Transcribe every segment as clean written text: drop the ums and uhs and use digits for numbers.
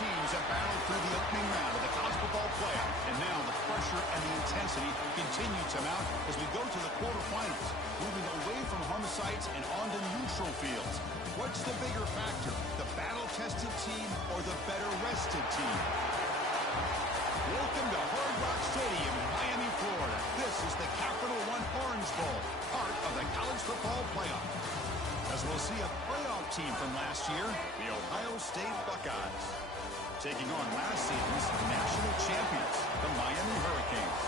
teams have battled through the opening round of the college football playoff, and now the pressure and the intensity continue to mount as we go to the quarterfinals, moving away from home sites and onto neutral fields. What's the bigger factor, the battle-tested team or the better-rested team? Welcome to Hard Rock Stadium in Miami, Florida. This is the Capital One Orange Bowl, part of the college football playoff. As we'll see a playoff team from last year, the Ohio State Buckeyes, taking on last season's national champions, the Miami Hurricanes.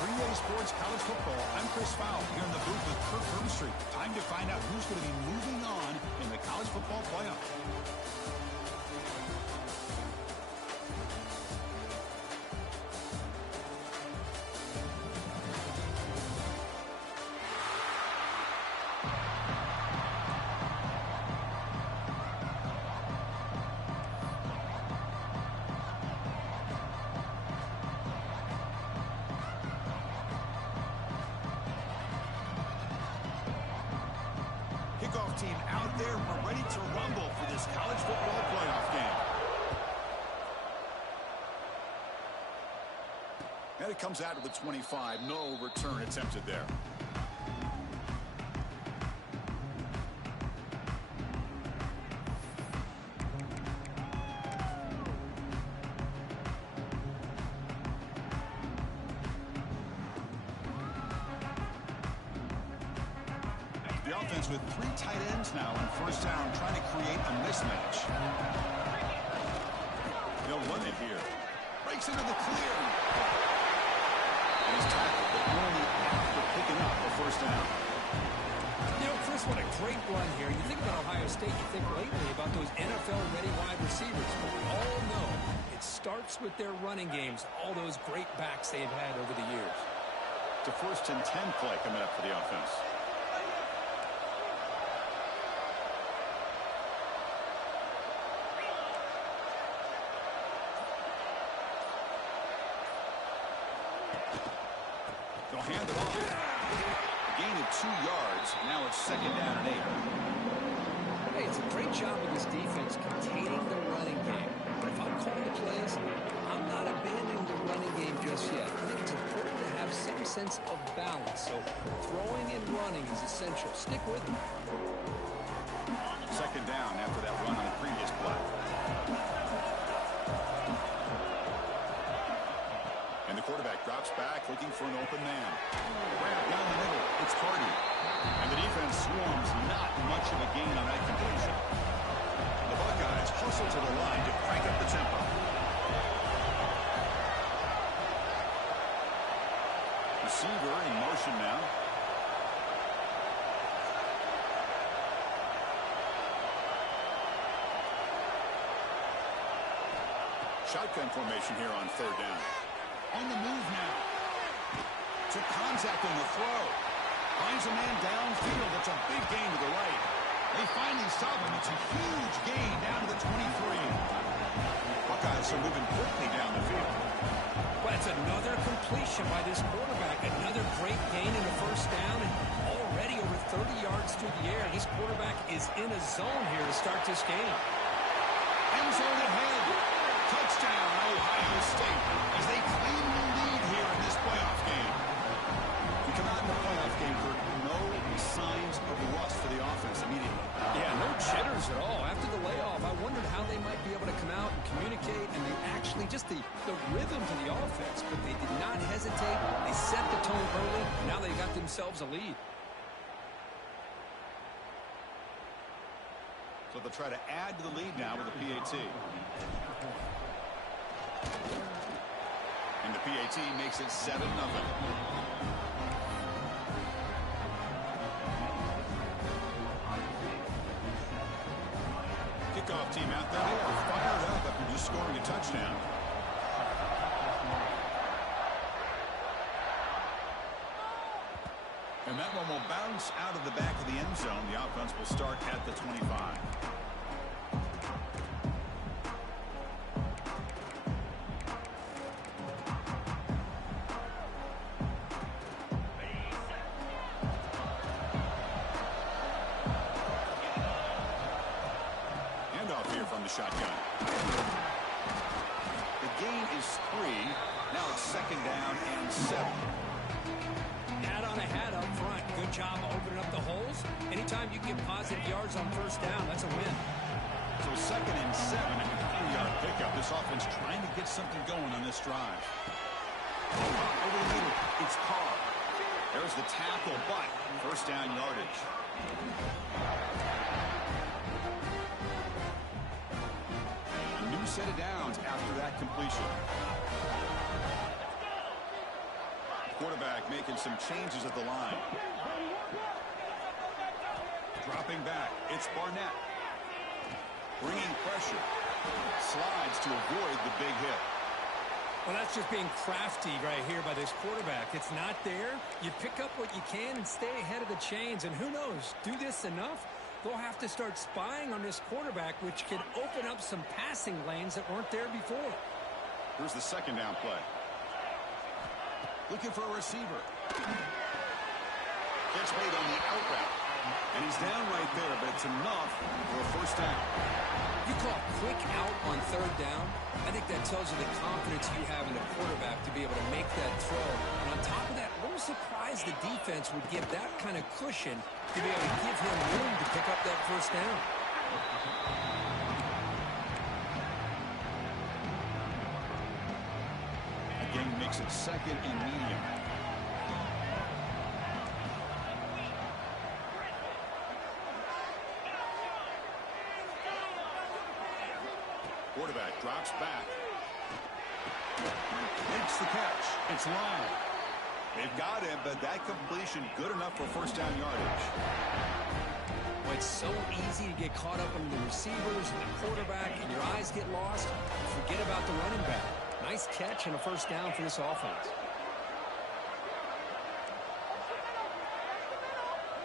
3A Sports College Football, I'm Chris Fowle, here in the booth with Kirk Herbstreit. Time to find out who's going to be moving on in the college football playoff. Kickoff team out there. We're ready to rumble for this college football playoff game. And it comes out of the 25. No return attempted there. The offense with 3 tight ends now on first down, trying to create a mismatch. They'll run it here. Breaks into the clear. And he's tackled, but only after picking up the first down. You know, Chris, what a great run here. You think about Ohio State, you think lately about those NFL-ready wide receivers. But we all know it starts with their running games, all those great backs they've had over the years. It's a 1st and 10 play coming up for the offense. They'll hand it off. A gain of 2 yards. Now it's 2nd down and 8. Hey, it's a great job of this defense containing the running game. But if I'm calling the plays, I'm not abandoning the running game just yet. I think it's important to have some sense of balance. So throwing and running is essential. Stick with them. 2nd down after that run on the previous play. And the quarterback drops back, looking for an open man. Grab down the middle. It's Hardy. And the defense swarms. Not much of a gain on that completion. The Buckeyes hustle to the line to crank up the tempo. Receiver in motion now. Shotgun formation here on 3rd down. On the move now. Took contact on the throw. Finds a man downfield. It's a big gain to the right. They finally stop him. It's a huge gain down to the 23. Buckeyes are moving quickly down the field. Well, it's another completion by this quarterback. Another great gain in the 1st down. And already over 30 yards through the air. This quarterback is in a zone here to start this game. End zone ahead. Touchdown, Ohio State, as they claim the lead here in this playoff game. We come out in the playoff game for no signs of rust for the offense immediately. Yeah, no jitters at all. After the layoff, I wondered how they might be able to come out and communicate, and they actually just the rhythm to the offense, but they did not hesitate. They set the tone early. Now they got themselves a lead. So they'll try to add to the lead now with the PAT. And the PAT makes it 7-0. Kickoff team out there. They are fired up after just scoring a touchdown. And that one will bounce out of the back of the end zone. The offense will start at the 25. Handoff here from the shotgun. is 3. Now it's 2nd down and 7. Hat on a hat up front. Good job opening up the holes. Anytime you get positive yards on 1st down, that's a win. So 2nd and 7, a 3-yard pickup. This offense trying to get something going on this drive. Over the middle, it's Carr. There's the tackle, but 1st down yardage. A new set of downs after that completion. Quarterback making some changes at the line. Dropping back, it's Barnett. Bringing pressure. Slides to avoid the big hit. Well, that's just being crafty right here by this quarterback. It's not there. You pick up what you can and stay ahead of the chains. And who knows, do this enough, they'll have to start spying on this quarterback, which can open up some passing lanes that weren't there before. Here's the 2nd down play. Looking for a receiver. Gets made on the out route. And he's down right there, but it's enough for a 1st down. You call quick out on 3rd down. I think that tells you the confidence you have in the quarterback to be able to make that throw. And on top of that, a little surprised the defense would give that kind of cushion to be able to give him room to pick up that 1st down. Again, makes it 2nd and medium. Quarterback drops back. Makes the catch. It's long. They've got him, but that completion good enough for 1st down yardage. Well, it's so easy to get caught up in the receivers and the quarterback, and your eyes get lost. Forget about the running back. Nice catch and a 1st down for this offense.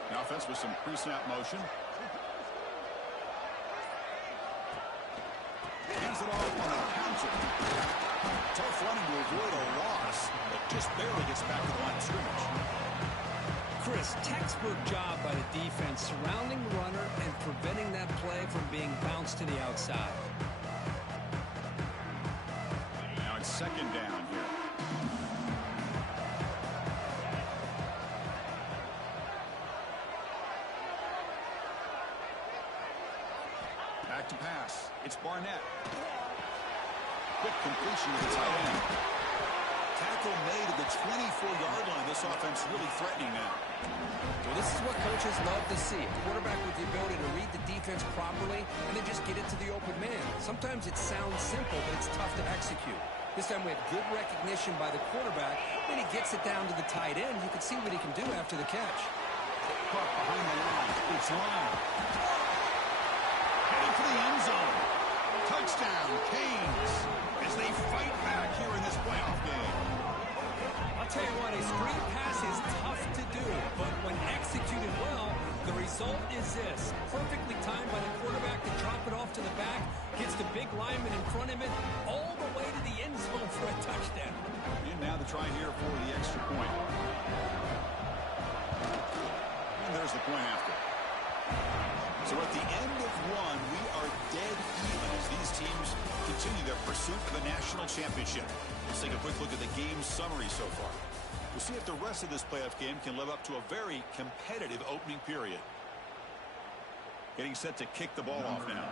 The offense with some pre-snap motion. Hands it off on the counter. Tough running to avoid a loss, but just barely gets back to the line of scrimmage. Chris, textbook job by the defense surrounding the runner and preventing that play from being bounced to the outside. Now it's 2nd down here. Back to pass. It's Barnett. Quick completion to the tight end. Tackle made at the 24-yard line. This offense really threatening now. Well, this is what coaches love to see. A quarterback with the ability to read the defense properly and then just get it to the open man. Sometimes it sounds simple, but it's tough to execute. This time we have good recognition by the quarterback. When he gets it down to the tight end, you can see what he can do after the catch. Caught behind the line. It's long. Heading for the end zone. Touchdown, Canes, as they fight back here in this playoff game. I'll tell you what, a screen pass is tough to do, but when executed well, the result is this. Perfectly timed by the quarterback to drop it off to the back, gets the big lineman in front of it, all the way to the end zone for a touchdown. And now the try here for the extra point. And there's the point after. So at the end of one, we are dead even as these teams continue their pursuit of the national championship. Let's take a quick look at the game summary so far. We'll see if the rest of this playoff game can live up to a very competitive opening period. Getting set to kick the ball off now.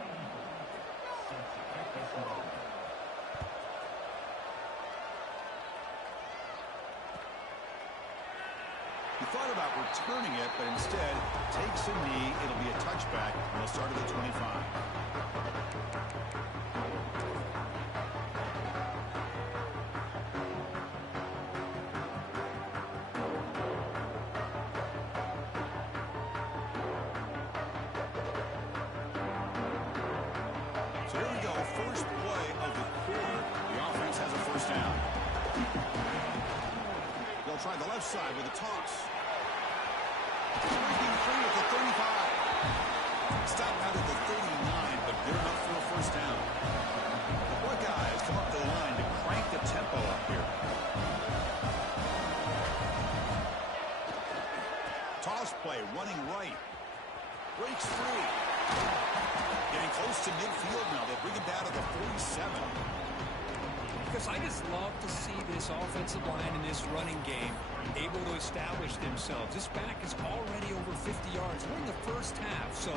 He thought about returning it, but instead takes a knee. It'll be a touchback, and they'll start at the 25. So here we go, first play of the quarter. The offense has a 1st down. They'll try the left side with a toss. Breaking free at the 35. Stop out at the 39, but good enough for a 1st down. The Buckeyes come up the line to crank the tempo up here. Toss play, running right. Breaks free. Getting close to midfield now. They'll bring him down to the 47. Because I just love to see this offensive line in this running game able to establish themselves. This back is already over 50 yards. We're in the first half, so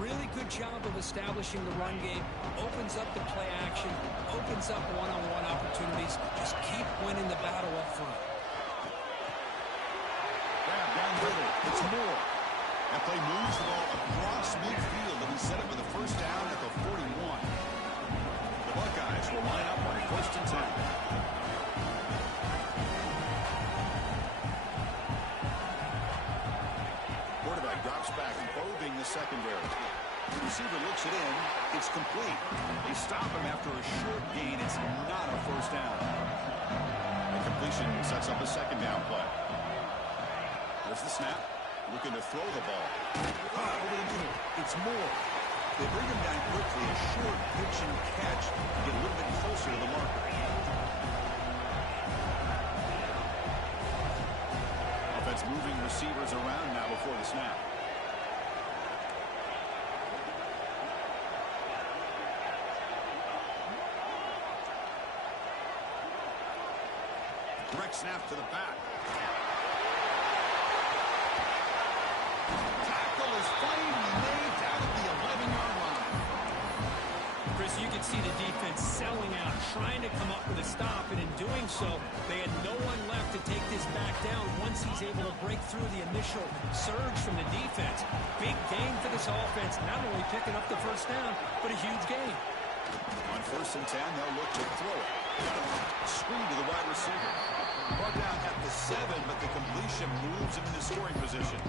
really good job of establishing the run game. Opens up the play action, opens up one-on-one opportunities. Just keep winning the battle up front. Grab down middle. It's Moore. That play moves the ball across midfield, and he set it for the first down at the 41. The Buckeyes will line up on 1st and 10. Quarterback drops back, probing the secondary. The receiver looks it in. It's complete. They stop him after a short gain. It's not a first down. The completion sets up a second down play. There's the snap. Looking to throw the ball. Over the middle. It's Moore. They bring him down quickly. A short pitch and catch to get a little bit closer to the marker. Offense moving receivers around now before the snap. Direct snap to the back. You could see the defense selling out, trying to come up with a stop, and in doing so, they had no one left to take this back down once he's able to break through the initial surge from the defense. Big gain for this offense, not only picking up the first down, but a huge gain. On 1st and 10, they'll look to throw it. Screen to the wide receiver. Brought down at the 7, but the completion moves him into scoring position.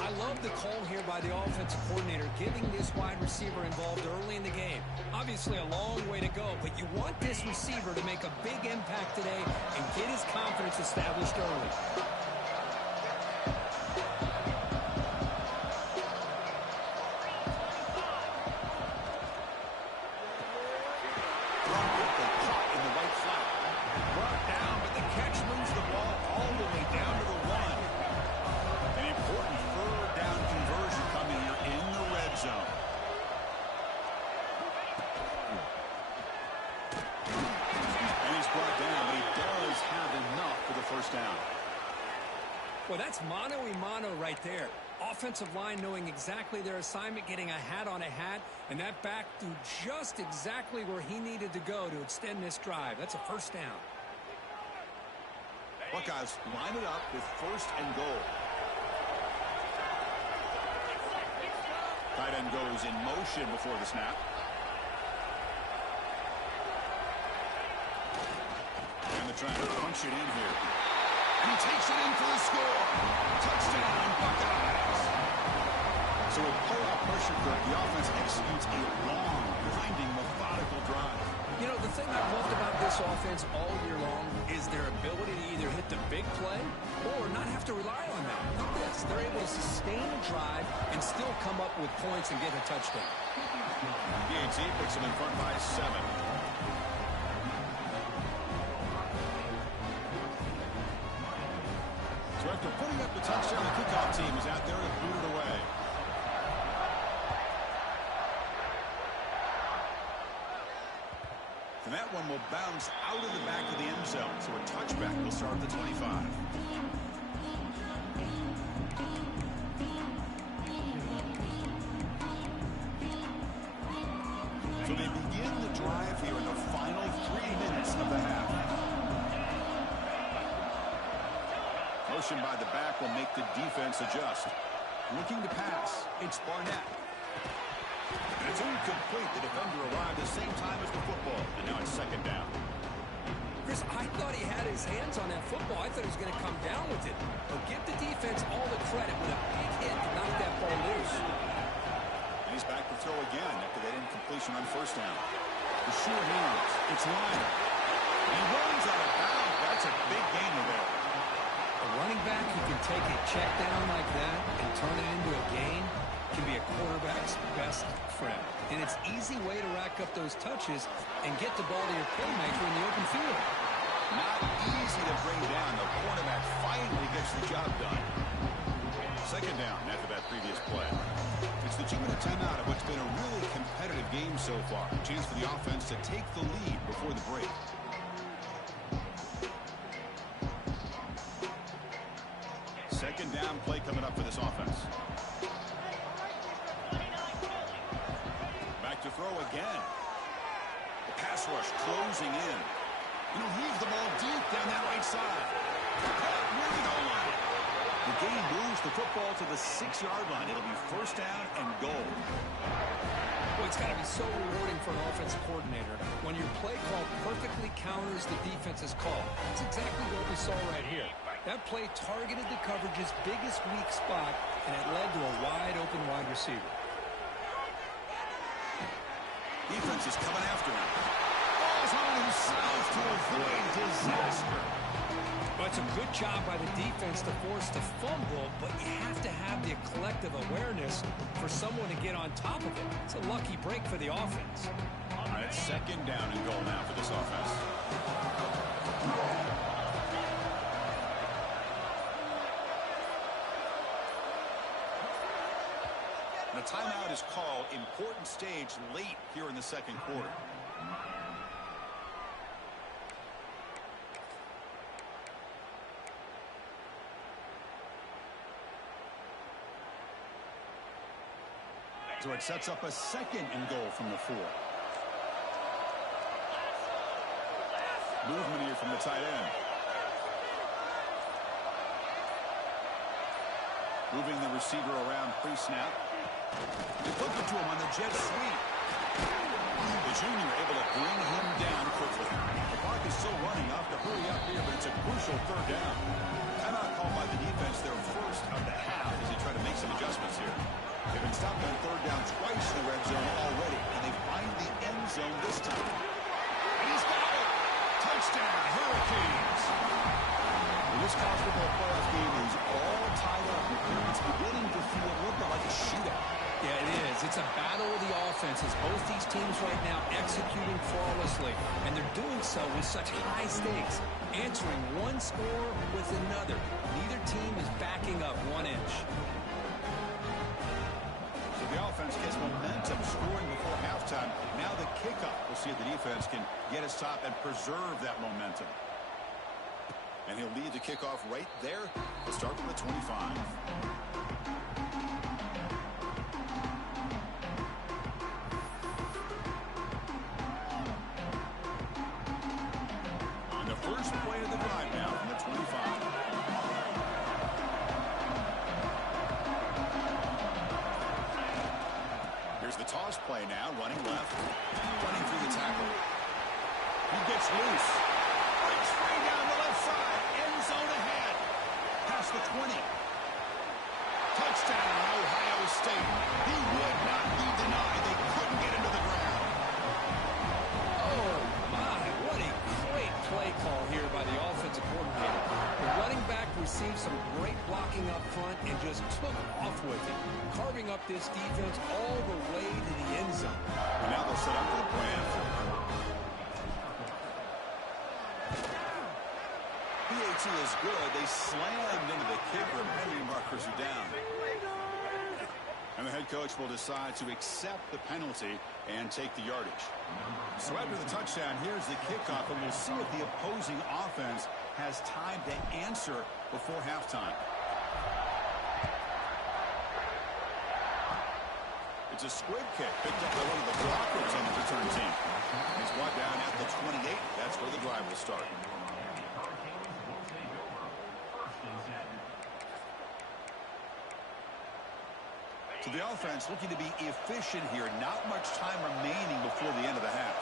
I love the call here by the offensive coordinator, giving this wide receiver involved early in the game. Obviously a long way to go, but you want this receiver to make a big impact today and get his confidence established early. Caught in the right flat. Brought down, but the catch moves the ball all the way down to the 1. An important third down conversion coming here in the red zone. And he's brought down, but he does have enough for the first down. Well, that's mano-a-mano right there. Offensive line knowing exactly their assignment, getting a hat on a hat, and that back threw just exactly where he needed to go to extend this drive. That's a first down. Buckeyes line it up with 1st and goal. Tight end goes in motion before the snap. And they're trying to punch it in here. And he takes it in for the score. Touchdown, Buckeyes. So with pull-out pressure grip, the offense executes a long, grinding, methodical drive. You know, the thing I've loved about this offense all year long is their ability to either hit the big play or not have to rely on that. Look at this. They're able to sustain a drive and still come up with points and get a touchdown. PAT picks them in front by 7. So after putting up the touchdown, the kickoff team is out there to boot it away. And that one will bounce out of the back of the end zone. So a touchback will start at the 25. So they begin the drive here in the final 3 minutes of the half. Motion by the back will make the defense adjust. Looking to pass. It's Barnett. And it's incomplete. The defender arrived at the same time as the football. And now it's 2nd down. Chris, I thought he had his hands on that football. I thought he was going to come down with it. But give the defense all the credit with a big hit to knock that ball loose. And he's back to throw again after that incompletion on 1st down. The short hands. It's Lyon. And he runs out of bounds. That's a big gain there. A running back who can take a check down like that and turn it into a gain can be a quarterback's best friend. And it's an easy way to rack up those touches and get the ball to your playmaker in the open field. Not easy to bring down. The quarterback finally gets the job done. 2nd down after that previous play. It's the 2-minute timeout of what's been a really competitive game so far. A chance for the offense to take the lead before the break. Second down play coming up for this offense. Back to throw again. The pass rush closing in. Heave the ball deep down that right side. Near the goal line. The game moves the football to the 6-yard line. It'll be first down and goal. Well, it's got to be so rewarding for an offensive coordinator when your play call perfectly counters the defense's call. That's exactly what we saw right here. That play targeted the coverage's biggest weak spot, and it led to a wide-open wide receiver. Defense is coming after him. Ball's on himself to avoid disaster. Well, it's a good job by the defense to force the fumble, but you have to have the collective awareness for someone to get on top of it. It's a lucky break for the offense. All right, second down and goal now for this offense. And a timeout is called. Important stage late here in the second quarter. So it sets up a second and goal from the 4. Movement here from the tight end. Moving the receiver around pre-snap. They flip it to him on the jet sweep. The junior able to bring him down quickly. The clock is still running. Off to hurry up here, but it's a crucial third down. Timeout called by the defense, their first of the half as they try to make some adjustments here. They've been stopped on third down twice in the red zone already, and they find the end zone this time. And he's got it! Touchdown, Hurricanes! Well, this college football playoff game is all tied up. It's beginning to feel a little bit like a shootout. Yeah, it is. It's a battle of the offenses. Both these teams right now executing flawlessly, and they're doing so with such high stakes, answering one score with another. Neither team is backing up 1 inch. So the offense gets momentum, scoring before halftime. Now the kickoff. We'll see if the defense can get his top and preserve that momentum. And he'll lead the kickoff right there. We'll start from the 25. On the first play of the drive now from the 25. Here's the toss play now, running left, running through the tackle. He gets loose. Breaks free down the left side. End zone ahead. Past the 20. Touchdown, Ohio State. He would not be denied. They couldn't get into the ground. Oh, my. What a great play call here by the offensive coordinator. The running back received some great blocking up front and just took off with it, carving up this defense all the way to the end zone. And now they'll set up for the plan. PAT is good. They slammed into the kicker, and penalty markers are down. And the head coach will decide to accept the penalty and take the yardage. So after the touchdown, here's the kickoff, and we'll see if the opposing offense has time to answer before halftime. It's a squib kick picked up by one of the blockers on the return team. He's brought down at the 28. That's where the drive will start. So the offense looking to be efficient here. Not much time remaining before the end of the half.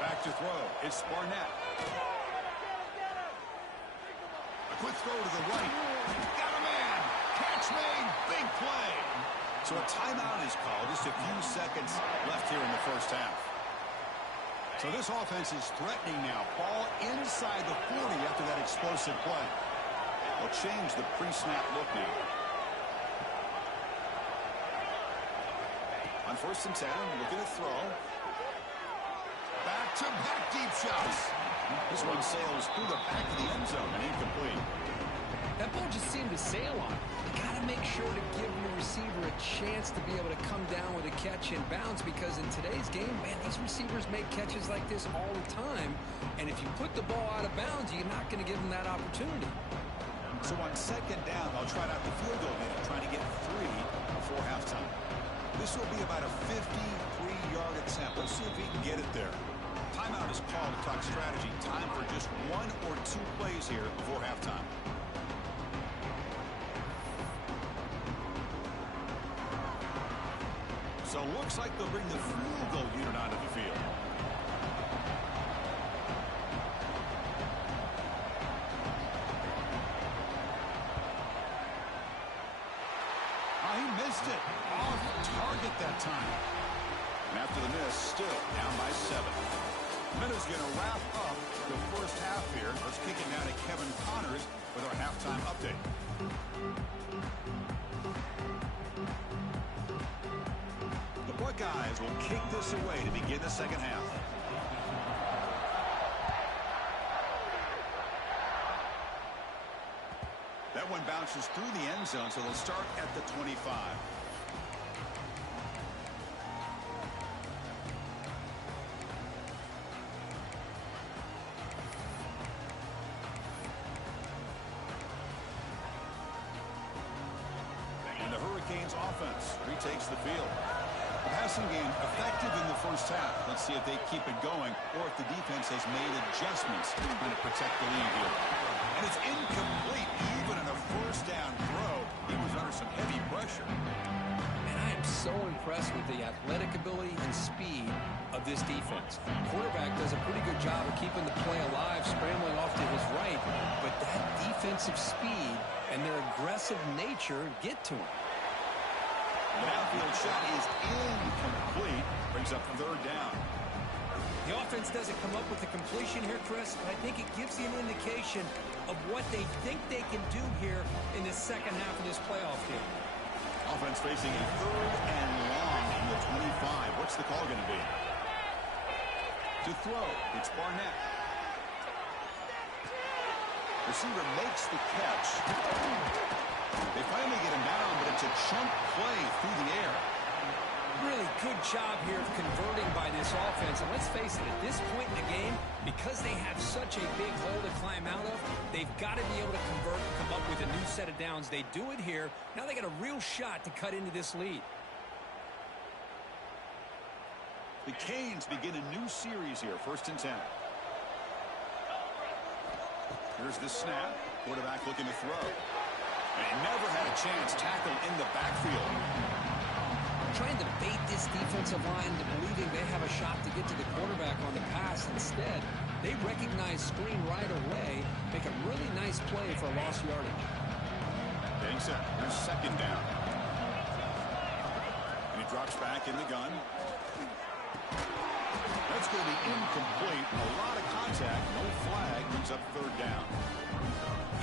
Back to throw. It's Barnett. A quick throw to the right. Got a man. Catch made. Big play. So a timeout is called. Just a few seconds left here in the first half. So this offense is threatening now. Ball inside the 40 after that explosive play. They'll change the pre-snap look now. On 1st and 10, looking to throw. Back-to-back deep shots. This one sails through the back of the end zone and incomplete. That ball just seemed to sail on. You got to make sure to give your receiver a chance to be able to come down with a catch and bounce, because in today's game, man, these receivers make catches like this all the time. And if you put the ball out of bounds, you're not going to give them that opportunity. So on second down, they'll try out the field goal unit, trying to get 3 before halftime. This will be about a 53-yard attempt. Let's see if he can get it there. Timeout is called to talk strategy. Time for just 1 or 2 plays here before halftime. So looks like they'll bring the field goal unit onto the field. He missed it. Off target that time. And after the miss, still down by 7. Minutes going to wrap up the first half here. Let's kick it now to Kevin Connors with our halftime update. The Buckeyes will kick this away to begin the second half. That one bounces through the end zone, so they'll start at the 25. And the Hurricanes offense retakes the field. The passing game effective in the first half. Let's see if they keep it going or if the defense has made adjustments trying to protect the lead here. And it's incomplete. Even in a first down throw, he was under some heavy pressure. And I am so impressed with the athletic ability and speed of this defense. Quarterback does a pretty good job of keeping the play alive, scrambling off to his right, but that defensive speed and their aggressive nature get to him. The downfield shot is incomplete. Brings up third down. The offense doesn't come up with the completion here, Chris, but I think it gives you an indication of what they think they can do here in the second half of this playoff game. Offense facing a third and long from the 25. What's the call going to be? To throw, it's Barnett. Receiver makes the catch. They finally get him down, but it's a chunk play through the air. Really good job here of converting by this offense. And let's face it, at this point in the game, because they have such a big hole to climb out of, they've got to be able to convert and come up with a new set of downs. They do it here. Now they got a real shot to cut into this lead. The Canes begin a new series here, 1st and 10. Here's the snap. Quarterback looking to throw. And he never had a chance. Tackle in the backfield. Trying to bait this defensive line into believing they have a shot to get to the quarterback on the pass. Instead, they recognize screen right away, make a really nice play for a lost yardage. Getting set. Here's second down. And he drops back in the gun. That's going to be incomplete. A lot of contact. No flag. Brings up third down.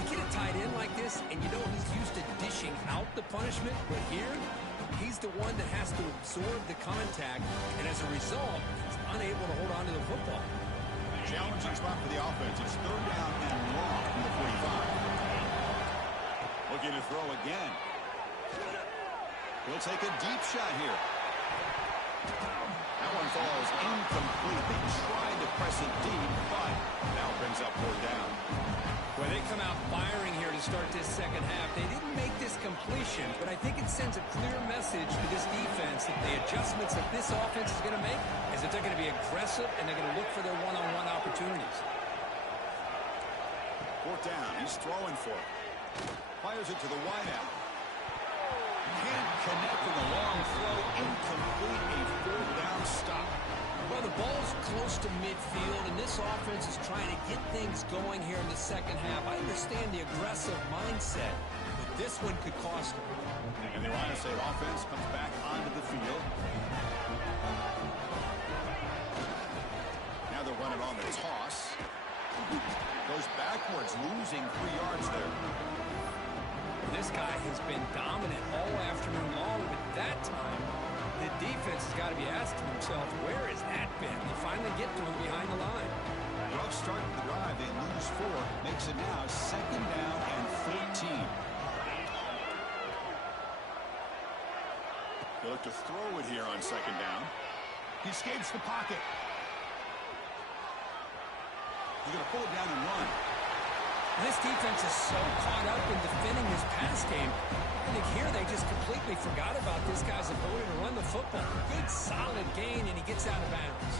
You get a tight end like this, and you know he's used to dishing out the punishment, but here, he's the one that has to absorb the contact, and as a result, he's unable to hold on to the football. Challenging spot for the offense. It's third down and long from the 45. Looking to throw again. He'll take a deep shot here. That one falls incomplete. They tried to press it deep, but now brings up fourth down. Well, they come out firing here to start this second half. They didn't make this completion, but I think it sends a clear message to this defense that the adjustments that this offense is going to make is that they're going to be aggressive and they're going to look for their one-on-one opportunities. Fourth down. He's throwing for it. Fires it to the wideout. Can't connect with a long throw. Incomplete. A fourth down stop. Well, the ball's close to midfield, and this offense is trying to get things going here in the second half. I understand the aggressive mindset, but this one could cost them. And the Ohio State offense comes back onto the field. Now they're running on the toss. Goes backwards, losing 3 yards there. This guy has been dominant all afternoon long, but that time, the defense has got to be asking themselves, where has that been? They finally get to him behind the line. Rough start to the Makes it now 2nd down and 14. They look to throw it here on 2nd down. He escapes the pocket. He's going to pull it down and run. This defense is so caught up in defending his pass game. I think here they just completely forgot about this guy's ability to run the football. Good, solid gain, and he gets out of bounds.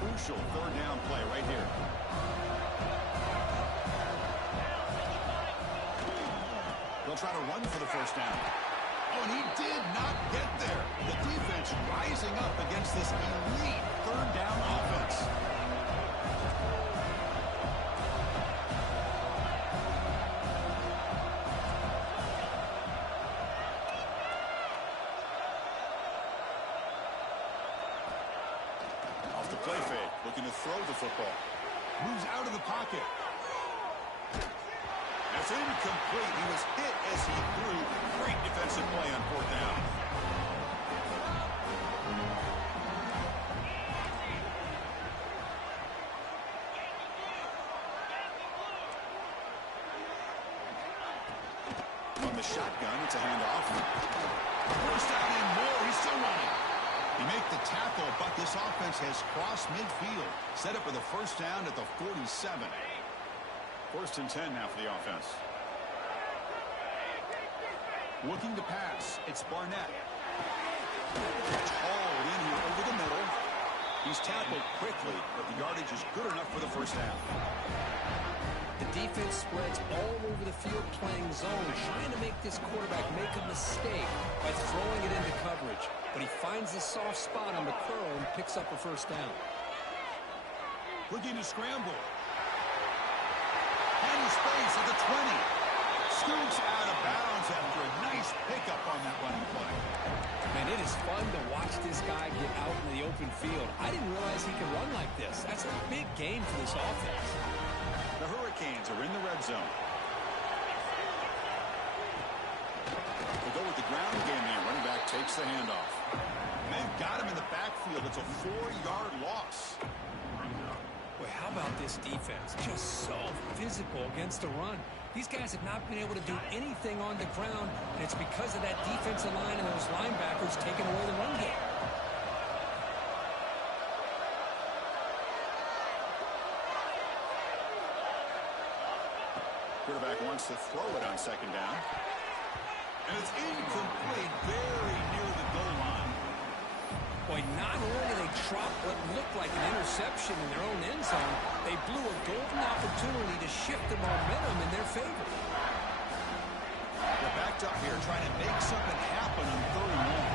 Crucial 3rd down play right here. They'll try to run for the 1st down. Oh, and he did not get there. The defense rising up against this elite 3rd down offense. Off the play fake, looking to throw the football. Moves out of the pocket. That's incomplete. He was hit as he threw. Great defensive play on 4th down. From the shotgun, it's a handoff. 1st down and more. He's still running. He made the tackle, but this offense has crossed midfield. Set up for the 1st down at the 47. 1st and 10 now for the offense. Looking to pass. It's Barnett. It's hauled in here over the middle. He's tackled quickly, but the yardage is good enough for the 1st down. The defense spreads all over the field playing zone, trying to make this quarterback make a mistake by throwing it into coverage. But he finds the soft spot on the curl and picks up a 1st down. Looking to scramble. And space at the 20. Scoots out of bounds after a nice pickup on that running play. Man, it is fun to watch this guy get out in the open field. I didn't realize he could run like this. That's a big game for this offense. The Hurricanes are in the red zone. They go with the ground game here. Running back takes the handoff. And they've got him in the backfield. It's a 4-yard loss. Boy, how about this defense? Just so physical against the run. These guys have not been able to do anything on the ground, and it's because of that defensive line and those linebackers taking away the run game. Quarterback wants to throw it on 2nd down. And it's incomplete, very near the goal line. Boy, not only did they drop what looked like an interception in their own end zone, they blew a golden opportunity to shift the momentum in their favor. They're backed up here trying to make something happen on 3rd and long.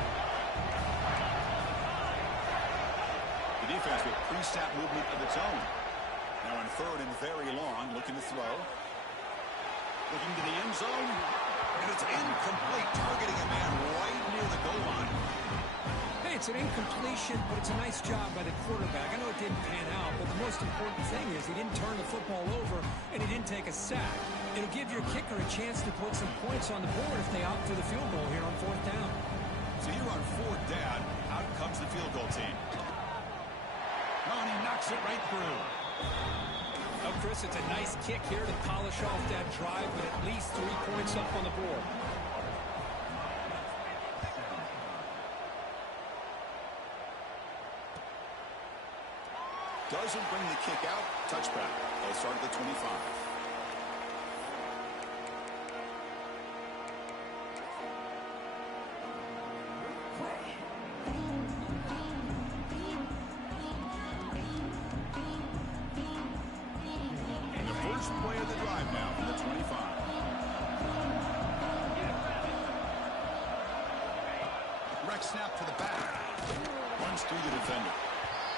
The defense with pre-snap movement of its own. Now on 3rd and very long, looking to throw. Looking to the end zone. And it's incomplete, targeting a man right near the goal line. Hey, it's an incompletion, but it's a nice job by the quarterback. I know it didn't pan out, but the most important thing is he didn't turn the football over and he didn't take a sack. It'll give your kicker a chance to put some points on the board if they opt for the field goal here on 4th down. So here on 4th down, out comes the field goal team. Oh, and he knocks it right through. Oh, Chris, it's a nice kick here to polish off that drive with at least 3 points up on the board. Doesn't bring the kick out. Touchback. They'll start at the 25. And the first play of the drive now from the 25. Direct snap to the back. Runs through the defender.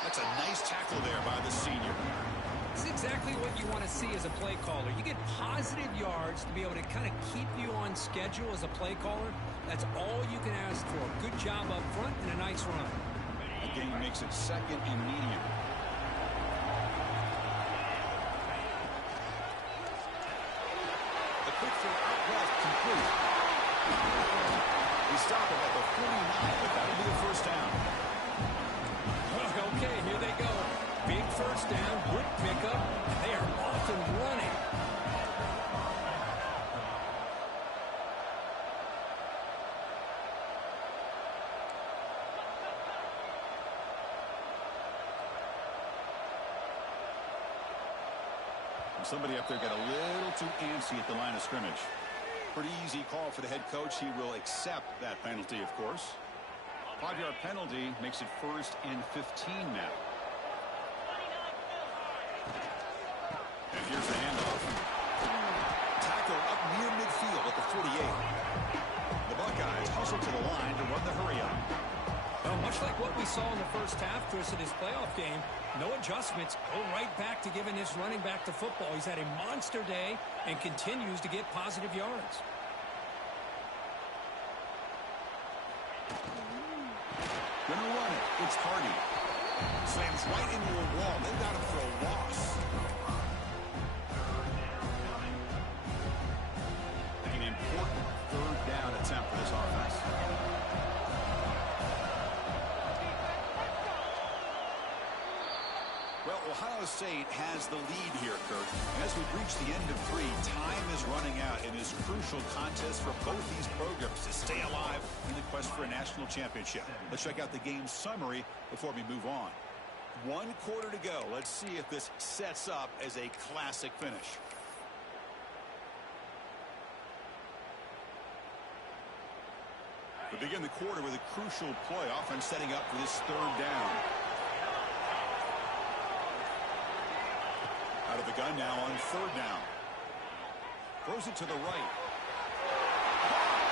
That's a nice tackle there by the senior. This is exactly what you want to see as a play caller. You get positive yards to be able to kind of keep you on schedule as a play caller. That's all you can ask for. Good job up front and a nice run. The game makes it 2nd and medium. The quick throw out left complete. We stop it at the 49, but that'll be a 1st down. Okay, here they go. First down, good pickup. They are off and running. Somebody up there got a little too antsy at the line of scrimmage. Pretty easy call for the head coach. He will accept that penalty, of course. 5-yard penalty makes it 1st and 15 now. And here's the handoff. Tackle up near midfield at the 48. The Buckeyes hustle to the line to run the hurry up. Well, much like what we saw in the first half, Chris, in his playoff game, no adjustments, go right back to giving his running back the football. He's had a monster day and continues to get positive yards. Gonna run it. It's Hardy. Slams right into a wall. They've got him for a loss. An important 3rd down attempt for this offense. Well, Ohio State has the lead here, Kurt. And as we reach the end of 3, time is running out in this crucial contest for both these programs to stay alive in the quest for a national championship. Let's check out the game summary before we move on. 1 quarter to go. Let's see if this sets up as a classic finish. We begin the quarter with a crucial play, offense setting up for this 3rd down. Out of the gun now on 3rd down. Throws it to the right.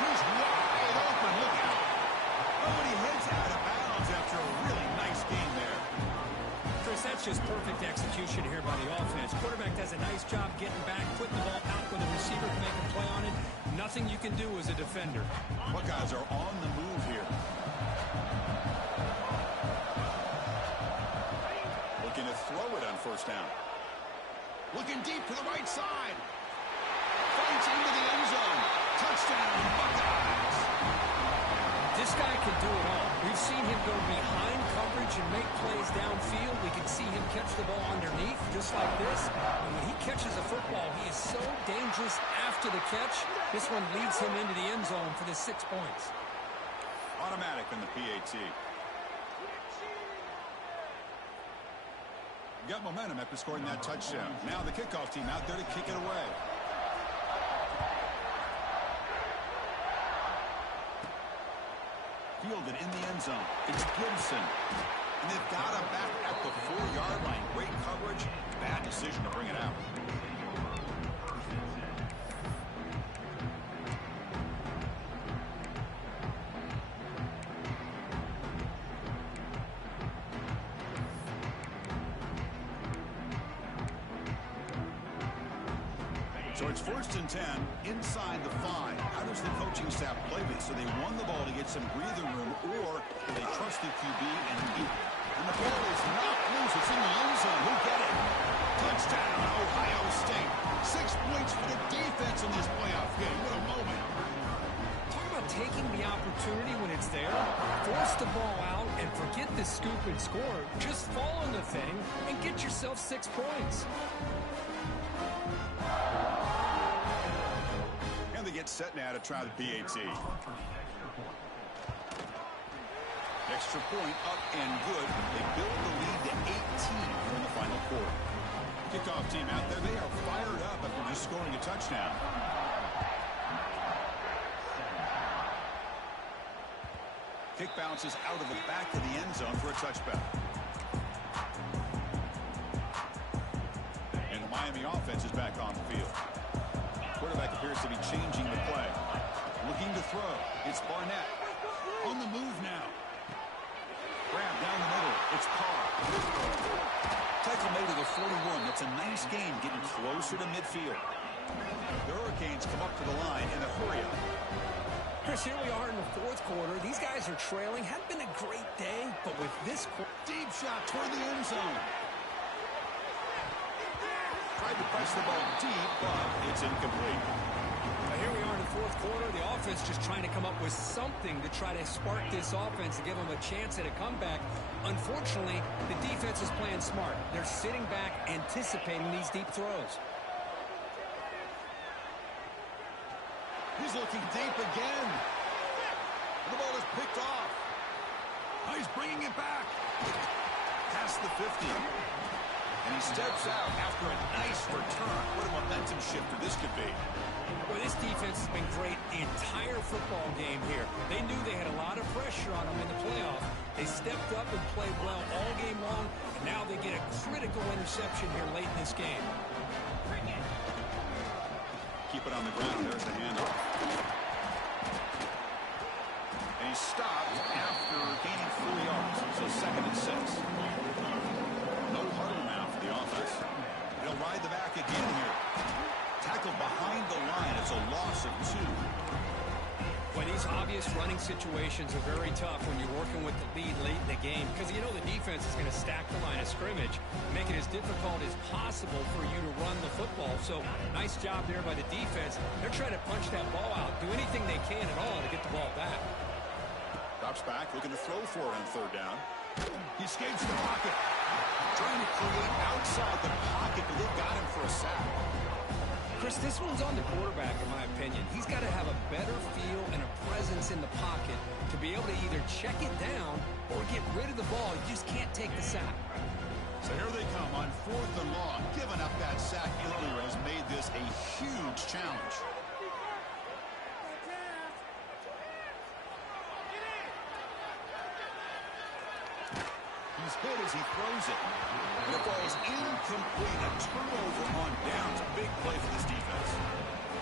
He's wide open. Look out. Oh, and he heads out of bounds after a really nice game there. Chris, that's just perfect execution here by the offense. Quarterback does a nice job getting back, putting the ball out where the receiver can make a play on it. Nothing you can do as a defender. Buckeyes are on the move here. Looking to throw it on 1st down. Looking deep to the right side. Fights into the end zone. Touchdown, Buckeyes. This guy can do it all. We've seen him go behind coverage and make plays downfield. We can see him catch the ball underneath, just like this. And when he catches a football, he is so dangerous after the catch. This one leads him into the end zone for the 6 points. Automatic in the PAT. Got momentum after scoring that touchdown. Now the kickoff team out there to kick it away. Fielded in the end zone. It's Gibson. And they've got him back at the 4-yard line. Great coverage. Bad decision to bring it out. So it's 1st and 10 inside the 5. How does the coaching staff play this? So they won the ball to get some breathing room, or do they trust the QB and beat it? And the ball is knocked loose. It's in the end zone. Who get it? Touchdown, Ohio State. 6 points for the defense in this playoff game. What a moment. Talk about taking the opportunity when it's there. Force the ball out and forget the scoop and score. Just fall on the thing and get yourself 6 points. Get set now to try the PAT. Extra point up and good. They build the lead to 18 here in the final quarter. Kickoff team out there. They are fired up after just scoring a touchdown. Kick bounces out of the back of the end zone for a touchback. And the Miami offense is back on the field. Quarterback appears to be changing the play. Looking to throw. It's Barnett. On the move now. Grab down the middle. It's Carr. Tackle made to the 41. That's a nice game getting closer to midfield. The Hurricanes come up to the line in a hurry up. Chris, here we are in the 4th quarter. These guys are trailing. Had been a great day, but with this deep shot toward the end zone. Tried to press the ball deep, but it's incomplete. Now here we are in the fourth quarter. The offense just trying to come up with something to try to spark this offense to give them a chance at a comeback. Unfortunately, the defense is playing smart. They're sitting back, anticipating these deep throws. He's looking deep again. And the ball is picked off. Oh, he's bringing it back. Past the 50. And he steps out after a nice return. What a momentum shifter this could be. Well, this defense has been great the entire football game here. They knew they had a lot of pressure on them in the playoff. They stepped up and played well all game long, and now they get a critical interception here late in this game. Keep it on the ground. There's the handoff. And he's stopped after gaining 4 yards. So 2nd and 6. No huddle now for the offense. They'll ride the back again here. Tackled behind the line. It's a loss of 2. Well, these obvious running situations are very tough when you're working with the lead late in the game because you know the defense is going to stack the line of scrimmage, make it as difficult as possible for you to run the football. So nice job there by the defense. They're trying to punch that ball out, do anything they can at all to get the ball back. Drops back, looking to throw for it on 3rd down. He escapes the pocket. Trying to create outside the pocket, but they've got him for a sack. Chris, this one's on the quarterback, in my opinion. He's got to have a better feel and a presence in the pocket to be able to either check it down or get rid of the ball. You just can't take the sack. So here they come on 4th and long. Giving up that sack earlier has made this a huge challenge. He's hit as he throws it. The ball is incomplete. A turnover on downs. Big play for this defense.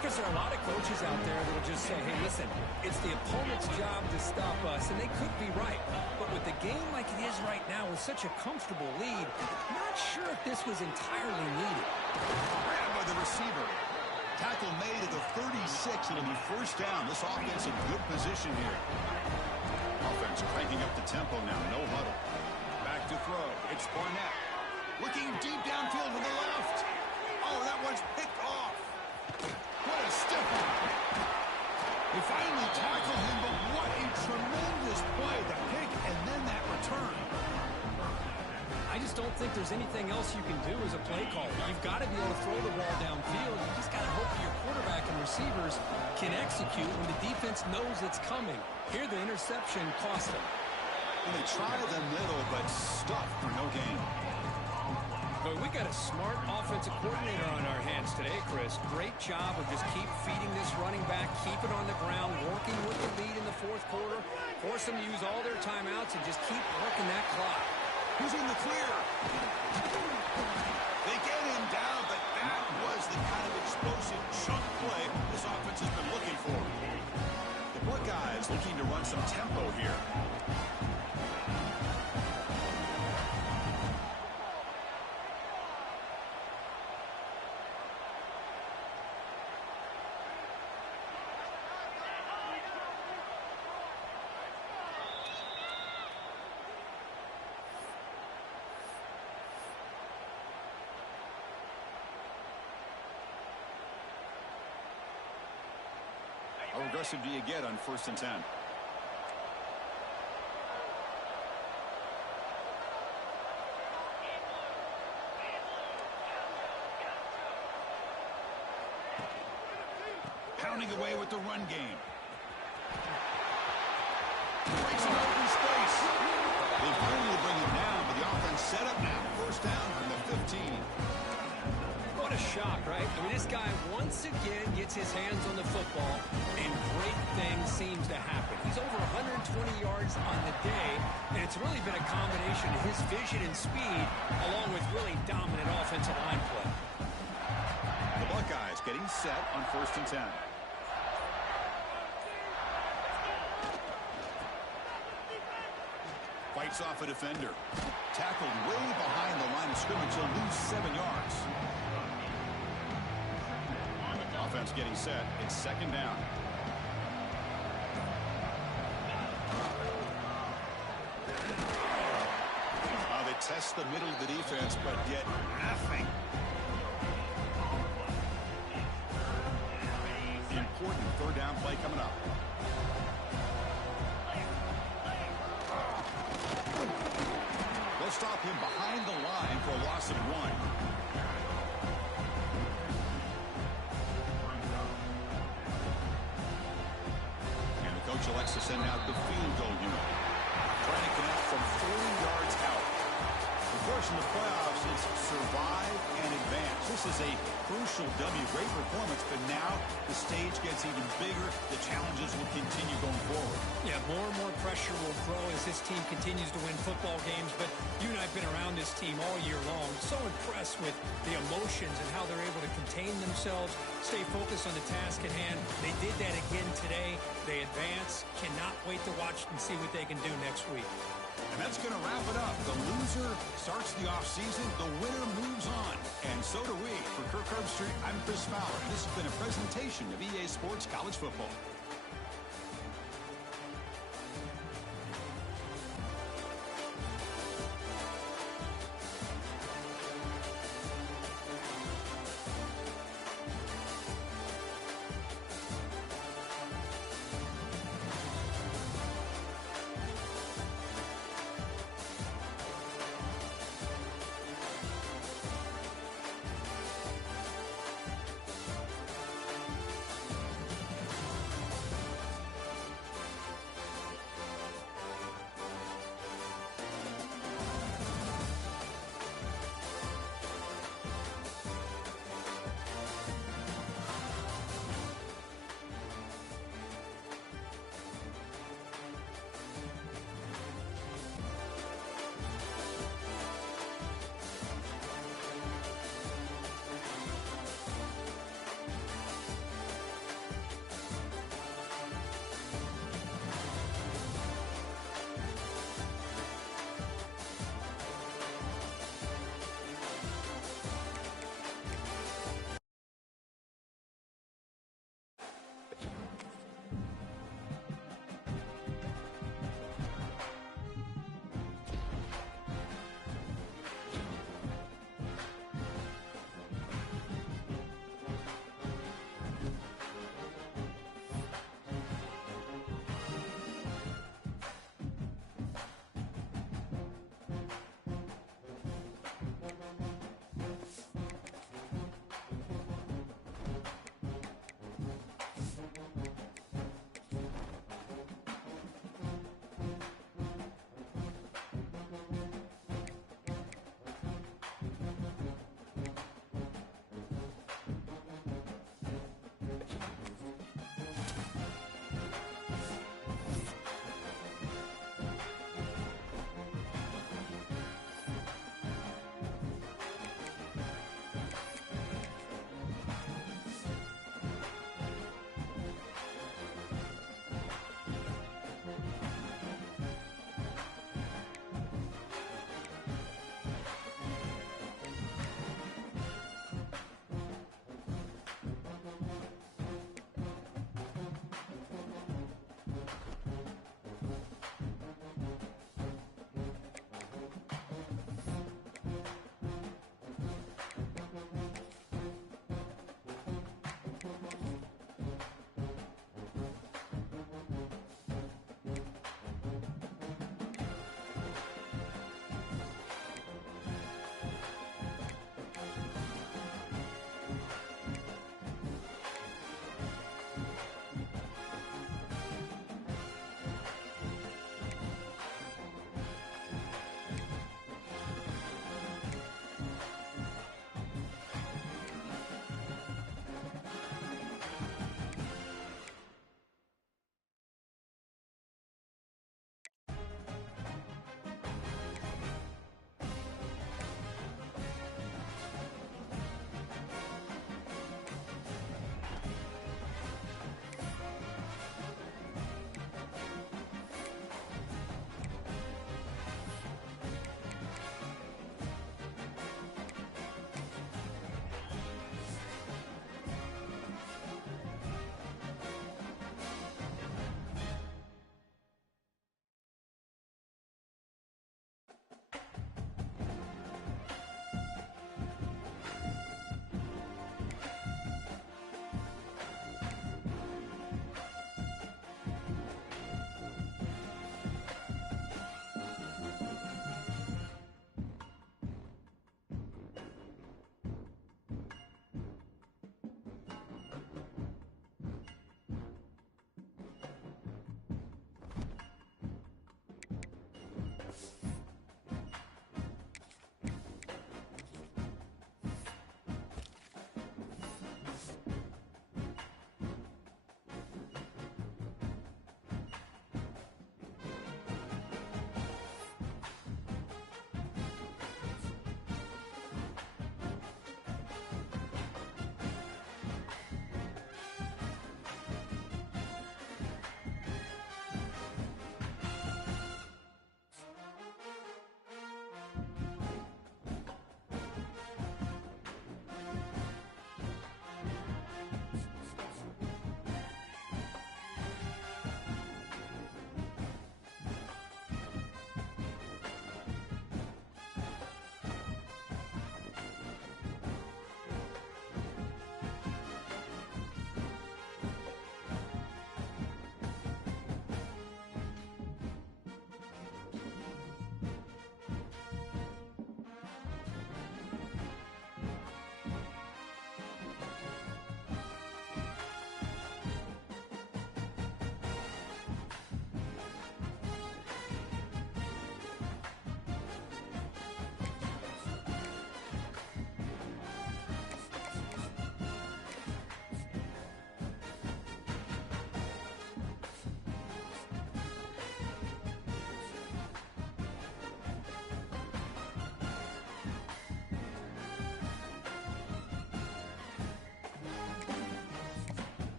Because there are a lot of coaches out there that will just say, hey, listen, it's the opponent's job to stop us, and they could be right. But with the game like it is right now with such a comfortable lead, I'm not sure if this was entirely needed. Grabbed by the receiver. Tackle made at the 36. It'll be 1st down. This offense in good position here. Offense cranking up the tempo now. No huddle. Back to throw. It's Barnett. Looking deep downfield to the left. Oh, that one's picked off. What a stiff one. They finally tackle him, but what a tremendous play. The pick and then that return. I just don't think there's anything else you can do as a play caller. You've got to be able to throw the ball downfield. You just got to hope your quarterback and receivers can execute when the defense knows it's coming. Here, the interception cost them. And they try the middle, but stuffed for no gain. But we got a smart offensive coordinator on our hands today, Chris. Great job of just keep feeding this running back, keep it on the ground, working with the lead in the 4th quarter, force them to use all their timeouts, and just keep working that clock. Who's in the clear? They get him down, but that was the kind of explosive chunk play this offense has been looking for. The Buckeyes looking to run some tempo here. How aggressive do you get on 1st and 10? Pounding away with the run game. Breaks an open space. They finally bring him down, but the offense set up now. 1st down from the 15. What a shock, right? I mean, this guy once again gets his hands on the football, and great things seems to happen. He's over 120 yards on the day, and it's really been a combination of his vision and speed, along with really dominant offensive line play. The Buckeyes getting set on 1st and 10. Fights off a defender. Tackled way behind the line of scrimmage. He'll lose 7 yards. Offense getting set. It's 2nd down. They test the middle of the defense, but get nothing. important third down play coming up. They'll stop him behind the line for a loss of 1. And the coach elects to send out the field goal unit. Trying to connect from 40 yards out. Of course, in the playoffs, it's survive and advance. This is a crucial W. Great performance, but now the stage gets even bigger. The challenges will continue going forward. Yeah, more and more pressure will grow as this team continues to win football games. But you and I have been around this team all year long. So impressed with the emotions and how they're able to contain themselves, stay focused on the task at hand. They did that again today. They advance. Cannot wait to watch and see what they can do next week. And that's going to wrap it up. The loser starts the offseason. The winner moves on. And so do we. For Kirk Herbstreit, I'm Chris Fowler. This has been a presentation of EA Sports College Football.